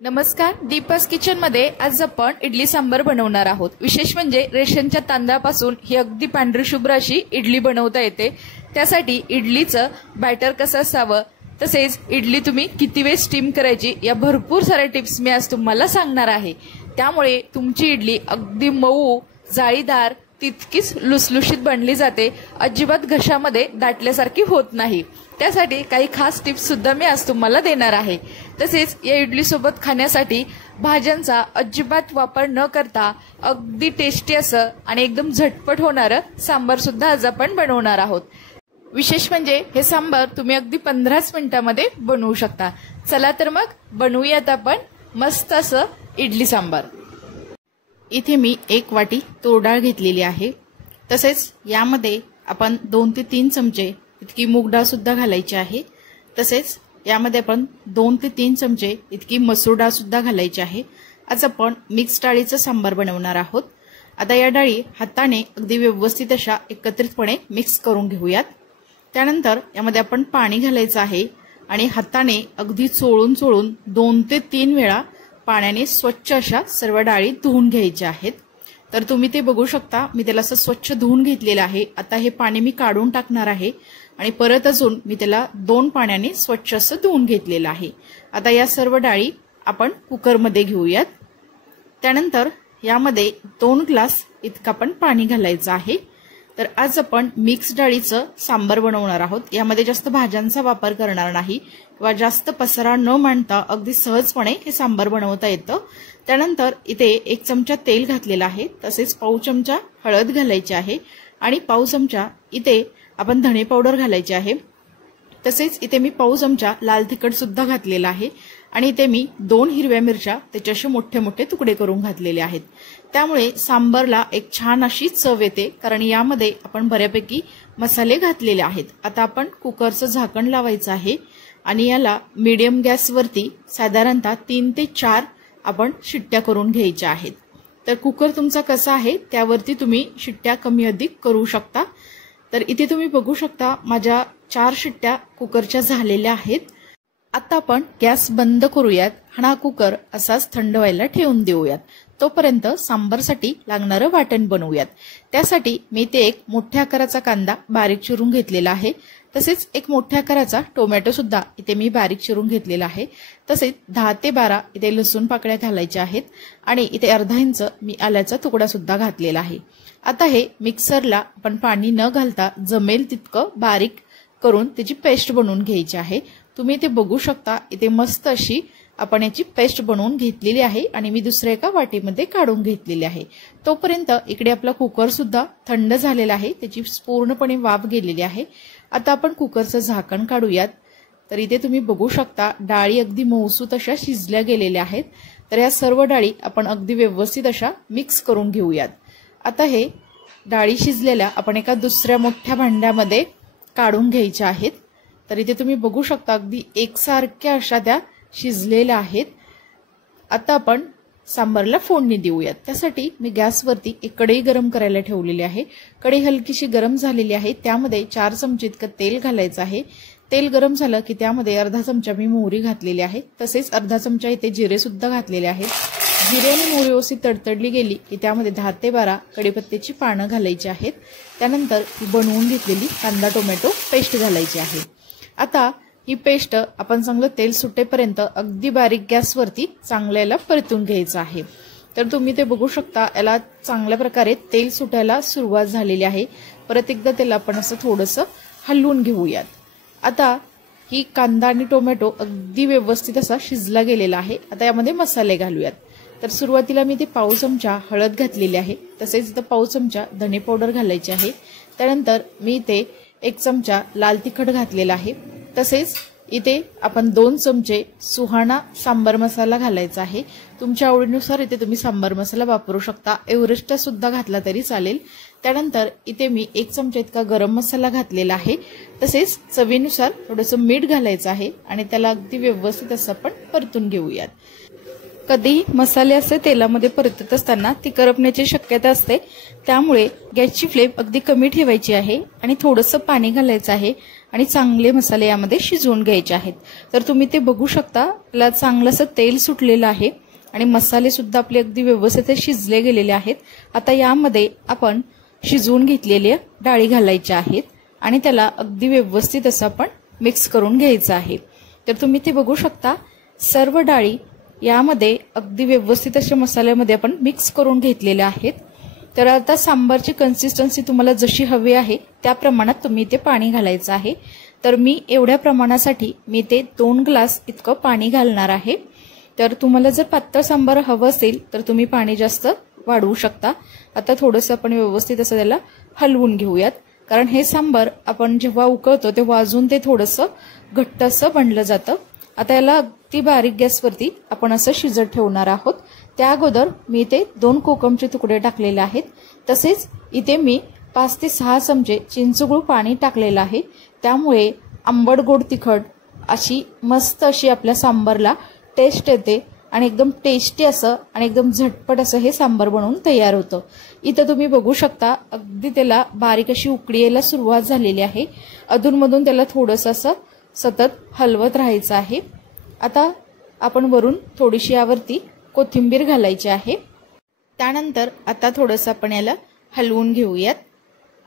नमस्कार, दीपास किचन मध्ये आज आपण इडली सांबर बनवणार आहोत। विशेष म्हणजे रेशनच्या तांदळापासून ही अगदी पांढरी शुभ्र अशी इडली बनवता येते। त्यासाठी इडलीचं बॅटर कसं असावं, तसेच इडली तुम्ही किती वेळ स्टीम करायची या भरपूर साऱ्या टिप्स मी आज तुम्हाला सांगणार आहे। त्यामुळे तुमची इडली अगदी मऊ, जाळीदार, तितकीच लुसलुशीत बनली जाते, अजिबात घशामध्ये दाटल्यासारखी होत नाही। त्यासाठी काही खास टिप्स सुद्धा मी आज तुम्हाला देणार आहे। तसेच या इडली सोबत खाण्यासाठी भाज्यांचा अजिबात वापर न करता अगदी टेस्टी असं आणि एकदम झटपट होणारं सांबार सुद्धा आज आपण बनवणार आहोत। विशेष म्हणजे हे सांबार तुम्ही अगदी 15 मिनिटांमध्ये बनवू शकता। चला तर मग बनवूयात आपण मस्त असं इडली सांबार। इथे मी 1 वाटी तूर डाळ घेतलेली आहे। तसेच यामध्ये आपण 2 ते 3 चमचे इतकी मूग डाळ सुद्धा घालायची आहे। तसेच यामध्ये आपण 2 ते 3 चमचे इतकी मसूर डाळ सुद्धा घालायची आहे। आज आपण मिक्स डाळीचं सांबार बनवणार आहोत। आता या डाळी हाताने अगदी व्यवस्थित अशा एकत्रितपणे मिक्स करून घेऊयात। त्यानंतर यामध्ये आपण पाणी घालायचं आहे आणि हाताने अगदी चोळून 2 ते 3 वेळा पाण्याने स्वच्छ अशा सर्व डाळी धुवून घ्यायच्या आहेत। तर तुम्ही ते बघू शकता, मी त्याला असं स्वच्छ धुवून घेतलेलं आहे। आता हे पाणी मी काढून टाकणार आहे आणि परत अजून मी त्याला 2 पाण्याने स्वच्छ असं धुवून घेतलेलं आहे। आता या सर्व डाळी आपण कुकरमध्ये घेऊयात। त्यानंतर यामध्ये 2 ग्लास इतकं आपण पाणी घालायचं आहे। तर आज आपण मिक्स डाळीचं सांबार बनवणार आहोत। यामध्ये जास्त भाज्यांचा वापर करणार नाही किंवा जास्त पसारा न मांडता अगदी सहजपणे हे सांबार बनवता येतं। त्यानंतर इथे 1 चमचा तेल घातलेला आहे, तसेच पाव चमचा हळद घालायची आहे आणि पाव चमचा इथे आपण धणे पावडर घालायची आहे। तसेच इथे मी पाव चमचा लाल तिखट सुद्धा घातलेला आहे आणि इथे मी 2 हिरव्या मिरच्या त्याचे असे मोठे मोठे तुकडे करून घातलेले आहेत। त्यामुळे सांबारला एक छान अशी चव येते, कारण यामध्ये आपण बऱ्यापैकी मसाले घातलेले आहेत। आता आपण कुकरचं झाकण लावायचं आहे आणि याला मीडियम गॅसवरती साधारणतः 3 ते 4 आपण शिट्ट्या करून घ्यायच्या आहेत। तर कुकर तुमचा कसा आहे त्यावरती तुम्ही शिट्ट्या कमी अधिक करू शकता। तर इथे तुम्ही बघू शकता माझ्या 4 शिट्ट्या कुकरच्या झालेल्या आहेत। आता आपण गॅस बंद करूयात आणि हा कुकर असाच थंड व्हायला ठेवून देऊयात। तोपर्यंत सांबारसाठी लागणारं वाटण बनवूयात। त्यासाठी मी इथे 1 मोठ्या आकाराचा कांदा बारीक चिरून घेतलेला आहे। तसेच 1 मोठ्या आकाराचा टोमॅटो सुद्धा इथे मी बारीक चिरून घेतलेला आहे। तसेच 10 ते 12 इथे लसूण पाकळ्या घालायच्या आहेत आणि इथे अर्धा इंच मी आल्याचा तुकडा सुद्धा घातलेला आहे। आता हे मिक्सरला आपण पाणी न घालता जमेल तितकं बारीक करून त्याची पेस्ट बनवून घ्यायची आहे। तुम्ही इथे बघू शकता, इथे मस्त अशी आपण याची पेस्ट बनवून घेतलेली आहे आणि मी दुसऱ्या एका वाटीमध्ये काढून घेतलेली आहे। तोपर्यंत इकडे आपला कुकर सुद्धा थंड झालेला आहे, त्याची पूर्णपणे वाफ गेलेली आहे। आता आपण कुकरचं झाकण काढूयात। तर इथे तुम्ही बघू शकता डाळी अगदी मऊसूत अशा शिजल्या गेलेल्या आहेत। तर या सर्व डाळी आपण अगदी व्यवस्थित अशा मिक्स करून घेऊयात। आता हे डाळी शिजलेल्या आपण एका दुसऱ्या मोठ्या भांड्यामध्ये काढून घ्यायच्या आहेत। तर इथे तुम्ही बघू शकता अगदी एकसारख्या अशा त्या शिजलेल्या आहेत। आता आपण सांबारला फोडणी देऊयात। त्यासाठी मी गॅसवरती एक कढई गरम करायला ठेवलेली आहे। कढई हलकीशी गरम झालेली आहे, त्यामध्ये 4 चमचे इतकं तेल घालायचं आहे। तेल गरम झालं की त्यामध्ये अर्धा चमचा मी मोहरी घातलेली आहे, तसेच अर्धा चमचा इथे जिरे सुद्धा घातलेले आहेत। जिरे आणि मोहरी व्यवस्थित तडतडली गेली की त्यामध्ये 10 ते 12 कढीपत्त्याची पानं घालायची आहेत। त्यानंतर बनवून घेतलेली कांदा टोमॅटो पेस्ट घालायची आहे। आता ही पेस्ट आपण चांगलं तेल सुटेपर्यंत अगदी बारीक गॅसवरती चांगल्याला परतून घ्यायचं आहे। तर तुम्ही ते बघू शकता, याला चांगल्या प्रकारे तेल सुटायला सुरुवात झालेली आहे। परत एकदा त्याला आपण असं थोडंसं हलवून घेऊयात। आता ही कांदा आणि टोमॅटो अगदी व्यवस्थित असा शिजला गेलेला आहे। आता यामध्ये मसाले घालूयात। तर सुरुवातीला मी इथे पाव चमचा हळद घातलेली आहे, तसेच इथे पाव चमचा धणे पावडर घालायची आहे। त्यानंतर मी इथे 1 चमचा लाल तिखट घातलेला आहे। तसेच इथे आपण 2 चमचे सुहाणा सांबार मसाला घालायचा आहे। तुमच्या आवडीनुसार इथे तुम्ही सांबार मसाला वापरू शकता, एव्हरेस्ट सुद्धा घातला तरी चालेल। त्यानंतर इथे मी 1 चमचा इतका गरम मसाला घातलेला आहे। तसेच चवीनुसार थोडंसं मीठ घालायचं आहे आणि त्याला अगदी व्यवस्थित असं आपण परतून घेऊयात। कधीही मसाले असे तेलामध्ये परतत असताना ती करपण्याची शक्यता असते, त्यामुळे गॅसची फ्लेम अगदी कमी ठेवायची आहे आणि थोडंसं पाणी घालायचं आहे आणि चांगले मसाले यामध्ये शिजवून घ्यायचे आहेत। तर तुम्ही ते बघू शकता, त्याला चांगलं असं तेल सुटलेलं आहे आणि मसाले सुद्धा आपले अगदी व्यवस्थित शिजले गेलेले आहेत। आता यामध्ये आपण शिजवून घेतलेल्या डाळी घालायच्या आहेत आणि त्याला अगदी व्यवस्थित असं आपण मिक्स करून घ्यायचं आहे। तर तुम्ही ते बघू शकता, सर्व डाळी यामध्ये अगदी व्यवस्थित अशा मसाल्यामध्ये आपण मिक्स करून घेतलेल्या आहेत। तर आता सांबारची कन्सिस्टन्सी तुम्हाला जशी हवी आहे त्या प्रमाणात तुम्ही ते पाणी घालायचं आहे। तर मी एवढ्या प्रमाणासाठी मी ते 2 ग्लास इतकं पाणी घालणार आहे। तर तुम्हाला जर पातळ सांबार हवं असेल तर तुम्ही पाणी जास्त वाढवू शकता। आता थोडंसं आपण व्यवस्थित असं त्याला हलवून घेऊयात, कारण हे सांबार आपण जेव्हा उकळतो तेव्हा अजून ते थोडंसं घट्ट असं बनलं जातं। आता याला अगदी बारीक गॅसवरती आपण असं शिजत ठेवणार आहोत। त्या अगोदर मी इथे 2 कोकमचे तुकडे टाकलेले आहेत। तसेच इथे मी 5 ते 6 चमचे चिंचगूळ पाणी टाकलेलं आहे। त्यामुळे आंबट गोड तिखट अशी मस्त अशी आपल्या सांबारला टेस्ट येते आणि एकदम टेस्टी असं आणि एकदम झटपट असं हे सांबार बनवून तयार होतं। इथं तुम्ही बघू शकता, अगदी त्याला बारीक अशी उकळी यायला सुरुवात झालेली आहे। अधूनमधून त्याला थोडंसं असं सतत हलवत राहायचं आहे। आता आपण वरून थोडीशी यावरती कोथिंबीर घालायची आहे। त्यानंतर आता थोडंसं आपण याला हलवून घेऊयात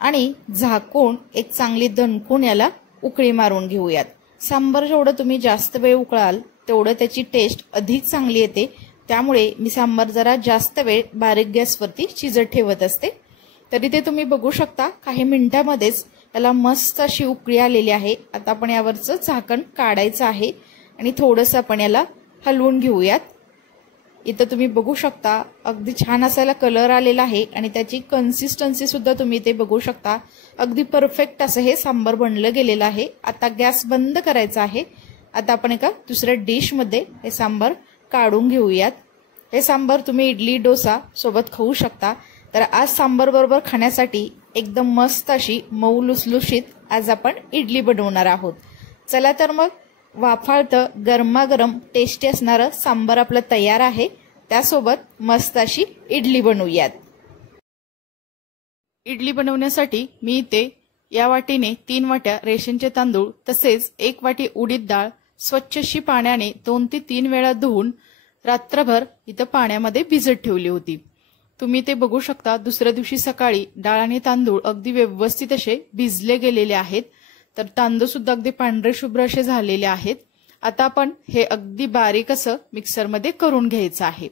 आणि झाकून एक चांगली दणकून याला उकळी मारून घेऊयात। सांबार जेवढं तुम्ही जास्त वेळ उकळाल तेवढं त्याची टेस्ट अधिक चांगली येते। त्यामुळे मी सांबार जरा जास्त वेळ बारीक गॅसवरती शिजत ठेवत असते। तरी ते तुम्ही बघू शकता, काही मिनिटांमध्येच याला मस्त अशी उकळी आलेली आहे। आता आपण यावरचं झाकण काढायचं आहे आणि थोडंसं आपण याला हलवून घेऊयात। इथं तुम्ही बघू शकता, अगदी छान असायला कलर आलेला आहे आणि त्याची कन्सिस्टन्सी सुद्धा तुम्ही ते बघू शकता, अगदी परफेक्ट असं हे सांबार बनलं गेलेलं आहे। आता गॅस बंद करायचा आहे। आता आपण एका दुसऱ्या डिश मध्ये हे सांबार काढून घेऊयात। हे सांबार तुम्ही इडली डोसा सोबत खाऊ शकता। तर आज सांबार बरोबर खाण्यासाठी एकदम मस्त अशी मऊ लुसलुशीत आज आपण इडली बनवणार आहोत। चला तर मग वाफाळतं गरमागरम टेस्टी असणारं सांबार आपलं तयार आहे। त्यासोबत मस्त अशी इडली बनवूयात। इडली बनवण्यासाठी मी इथे या वाटीने 3 वाट्या रेशनचे तांदूळ तसेच 1 वाटी उडीद डाळ स्वच्छ अशी पाण्याने 2 ते 3 वेळा धुवून रात्रभर इथं पाण्यामध्ये भिजत ठेवली होती। तुम्ही ते बघू शकता, दुसऱ्या दिवशी सकाळी डाळ आणि तांदूळ अगदी व्यवस्थित असे भिजले गेलेले आहेत। तर तांदूळ सुद्धा अगदी पांढरे शुभ्र असे झालेले आहेत। आता आपण हे अगदी बारीक असं मिक्सरमध्ये करून घ्यायचं आहे।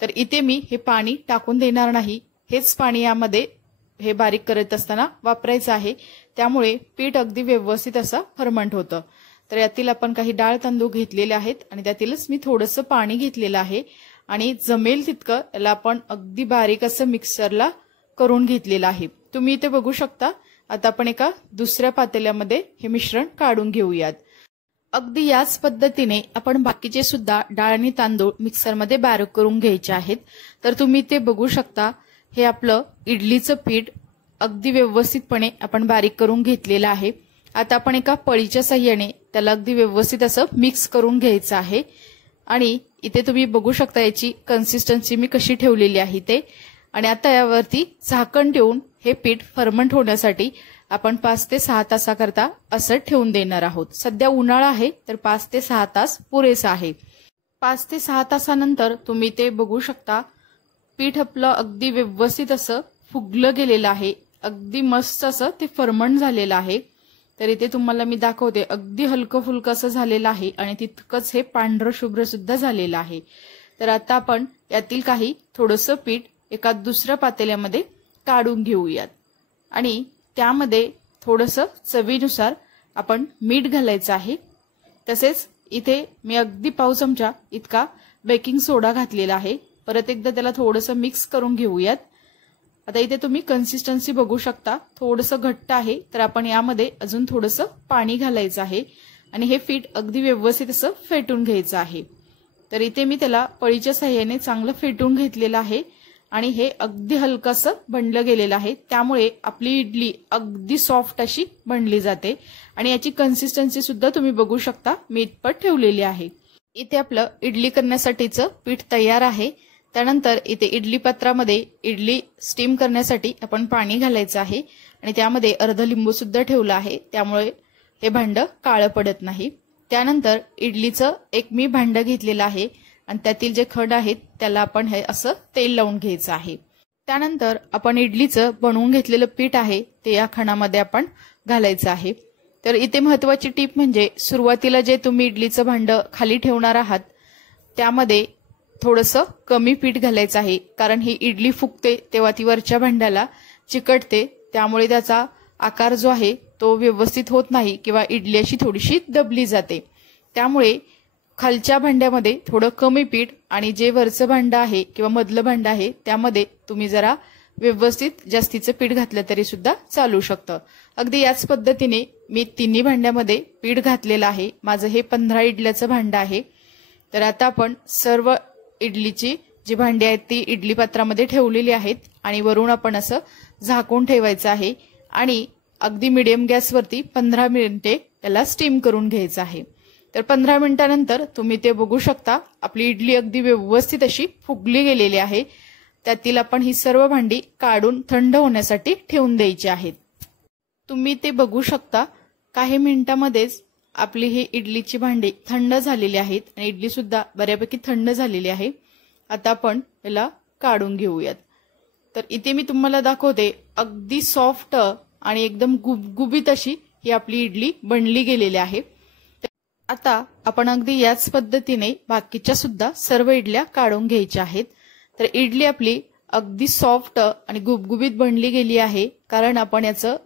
तर इथे मी हे पाणी टाकून देणार नाही, हेच पाणी यामध्ये हे बारीक करत असताना वापरायचं आहे। त्यामुळे पीठ अगदी व्यवस्थित असं फर्मंट होतं। तर यातील आपण काही डाळ तांदूळ घेतलेले आहेत आणि त्यातीलच मी थोडंसं पाणी घेतलेलं आहे आणि जमेल तितकं याला आपण अगदी बारीक असं मिक्सरला करून घेतलेलं आहे। तुम्ही इथे बघू शकता। आता आपण एका दुसऱ्या पातेल्यामध्ये हे मिश्रण काढून घेऊयात। अगदी याच पद्धतीने आपण बाकीचे सुद्धा डाळ आणि तांदूळ मिक्सरमध्ये बारीक करून घ्यायचे आहेत। तर तुम्ही ते बघू शकता, हे आपलं इडलीचं पीठ अगदी व्यवस्थितपणे आपण बारीक करून घेतलेलं आहे। आता आपण एका पळीच्या साहाय्याने त्याला अगदी व्यवस्थित असं मिक्स करून घ्यायचं आहे आणि इथे तुम्ही बघू शकता याची कन्सिस्टन्सी मी कशी ठेवलेली आहे ते। आणि आता यावरती झाकण ठेवून हे पीठ फर्मंट होण्यासाठी आपण 5 ते 6 तासाकरता असं ठेवून देणार आहोत। सध्या उन्हाळा आहे तर 5 ते 6 तास पुरेसा आहे। 5 ते 6 तासानंतर तुम्ही ते बघू शकता, पीठ आपलं अगदी व्यवस्थित असं फुगलं गेलेलं आहे। अगदी मस्त असं ते फर्मंट झालेलं आहे। तर इथे तुम्हाला मी दाखवते, अगदी हलकं फुलकं असं झालेलं आहे आणि तितकंच हे पांढरं शुभ्र सुद्धा झालेलं आहे। तर आता आपण यातील काही थोडंसं पीठ एका दुसऱ्या पातेल्यामध्ये काढून घेऊयात आणि त्यामध्ये थोडंसं चवीनुसार आपण मीठ घालायचं आहे। तसेच इथे मी अगदी पाव चमचा इतका बेकिंग सोडा घातलेला आहे। परत एकदा त्याला थोडंसं मिक्स करून घेऊयात। आता इथे तुम्ही कन्सिस्टन्सी बघू शकता, थोडंसं घट्ट आहे। तर आपण यामध्ये अजून थोडंसं पाणी घालायचं आहे आणि हे पीठ अगदी व्यवस्थित असं फेटून घ्यायचं आहे। तर इथे मी त्याला पळीच्या साहाय्याने चांगलं फेटून घेतलेलं आहे आणि हे अगदी हलकंसं बनलं गेलेलं आहे। त्यामुळे आपली इडली अगदी सॉफ्ट अशी बनली जाते आणि याची कन्सिस्टन्सी सुद्धा तुम्ही बघू शकता, मी इतपत ठेवलेली आहे। इथे आपलं इडली करण्यासाठीचं पीठ तयार आहे। त्यानंतर इथे इडली पात्रामध्ये इडली स्टीम करण्यासाठी आपण पाणी घालायचं आहे आणि त्यामध्ये अर्ध लिंबू सुद्धा ठेवलं आहे। त्यामुळे हे भांडं काळं पडत नाही। त्यानंतर इडलीचं एक मी भांडं घेतलेलं आहे आणि त्यातील जे खड आहेत त्याला आपण हे असं तेल लावून घ्यायचं आहे। त्यानंतर आपण इडलीचं बनवून घेतलेलं पीठ आहे ते या खणामध्ये आपण घालायचं आहे। तर इथे महत्त्वाची टीप म्हणजे सुरुवातीला जे तुम्ही इडलीचं भांडं खाली ठेवणार आहात त्यामध्ये थोडंसं कमी पीठ घालायचं आहे, कारण ही इडली फुगते तेव्हा ती वरच्या भांड्याला चिकटते, त्यामुळे त्याचा आकार जो आहे तो व्यवस्थित होत नाही किंवा इडली अशी थोडीशी दबली जाते। त्यामुळे खालच्या भांड्यामध्ये थोडं कमी पीठ आणि जे वरचं भांडं आहे किंवा मधलं भांडं आहे त्यामध्ये तुम्ही जरा व्यवस्थित जास्तीचं पीठ घातलं तरी सुद्धा चालू शकतं। अगदी याच पद्धतीने मी तिन्ही भांड्यामध्ये पीठ घातलेलं आहे। माझं हे 15 इडल्याचं भांडं आहे। तर आता आपण सर्व इडलीची जी भांडी आहेत ती इडली पात्रामध्ये ठेवलेली आहेत आणि वरून आपण असं झाकून ठेवायचं आहे आणि अगदी मीडियम गॅसवरती 15 मिनिटे त्याला स्टीम करून घ्यायचं आहे। तर 15 मिनिटांनंतर तुम्ही ते बघू शकता आपली इडली अगदी व्यवस्थित अशी फुगली गेलेली आहे। त्यातील आपण ही सर्व भांडी काढून थंड होण्यासाठी ठेवून द्यायची आहेत। तुम्ही ते बघू शकता काही मिनिटांमध्येच आपली ही इडलीची भांडी थंड झालेली आहेत आणि इडली सुद्धा बऱ्यापैकी थंड झालेली आहे। आता आपण याला काढून घेऊयात। तर इथे मी तुम्हाला दाखवते अगदी सॉफ्ट आणि एकदम गुबगुबीत अशी ही आपली इडली बनली गेलेली आहे। आता आपण अगदी याच पद्धतीने बाकीच्या सुद्धा सर्व इडल्या काढून घ्यायच्या आहेत। तर इडली आपली अगदी सॉफ्ट आणि गुबगुबीत बनली गेली आहे, कारण आपण याचं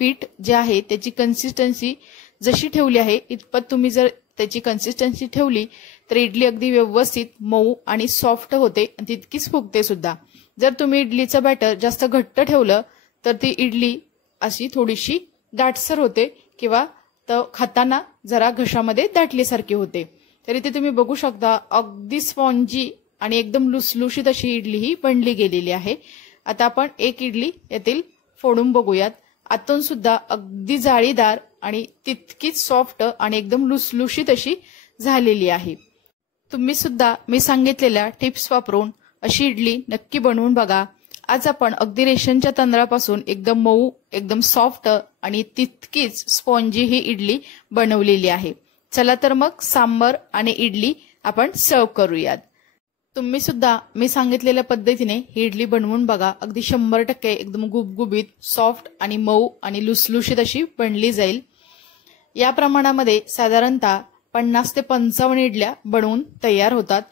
पीठ जे आहे त्याची कन्सिस्टन्सी जशी ठेवली आहे इतपत तुम्ही जर त्याची कन्सिस्टन्सी ठेवली तर इडली अगदी व्यवस्थित मऊ आणि सॉफ्ट होते आणि तितकीच फुगते सुद्धा। जर तुम्ही इडलीचं बॅटर जास्त घट्ट ठेवलं तर ती इडली अशी थोडीशी दाटसर होते किंवा खाताना जरा घशामध्ये दाटल्यासारखी होते। तर इथे तुम्ही बघू शकता अगदी स्पॉन्जी आणि एकदम लुसलुशीत अशी इडली ही बनली गेलेली आहे। आता आपण एक इडली यातील फोडून बघूयात। आतून सुद्धा अगदी जाळीदार आणि तितकीच सॉफ्ट आणि एकदम लुसलुशीत अशी झालेली आहे। तुम्ही सुद्धा मी सांगितलेल्या टिप्स वापरून अशी इडली नक्की बनवून बघा। आज आपण अगदी रेशनच्या तांदळापासून एकदम मऊ एकदम सॉफ्ट आणि तितकीच स्पॉन्जी ही इडली बनवलेली आहे। चला तर मग सांबर आणि इडली आपण सर्व करूयात। तुम्ही सुद्धा मी सांगितलेल्या पद्धतीने ही इडली बनवून बघा। अगदी 100% एकदम गुबगुबीत सॉफ्ट आणि मऊ आणि लुसलुशीत अशी बनली जाईल। या प्रमाणामध्ये साधारणतः 50 ते 55 इडल्या बनवून तयार होतात।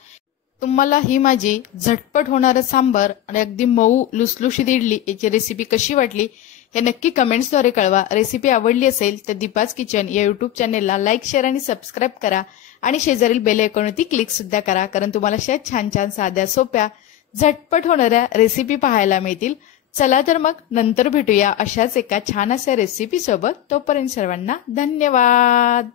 तुम्हाला ही माझी झटपट होणारं सांबर आणि अगदी मऊ लुसलुशीत इडली याची रेसिपी कशी वाटली हे नक्की कमेंट्सद्वारे कळवा। रेसिपी आवडली असेल तर दीपाज किचन या युट्यूब चॅनेलला लाईक शेअर आणि सबस्क्राईब करा आणि शेजारील बेल आयकॉनवरती क्लिक सुद्धा करा, कारण तुम्हाला अशा छान छान साध्या सोप्या झटपट होणाऱ्या रेसिपी पाहायला मिळतील। चला तर मग नंतर भेटूया अशाच एका छान अशा रेसिपी सोबत। तोपर्यंत सर्वांना धन्यवाद।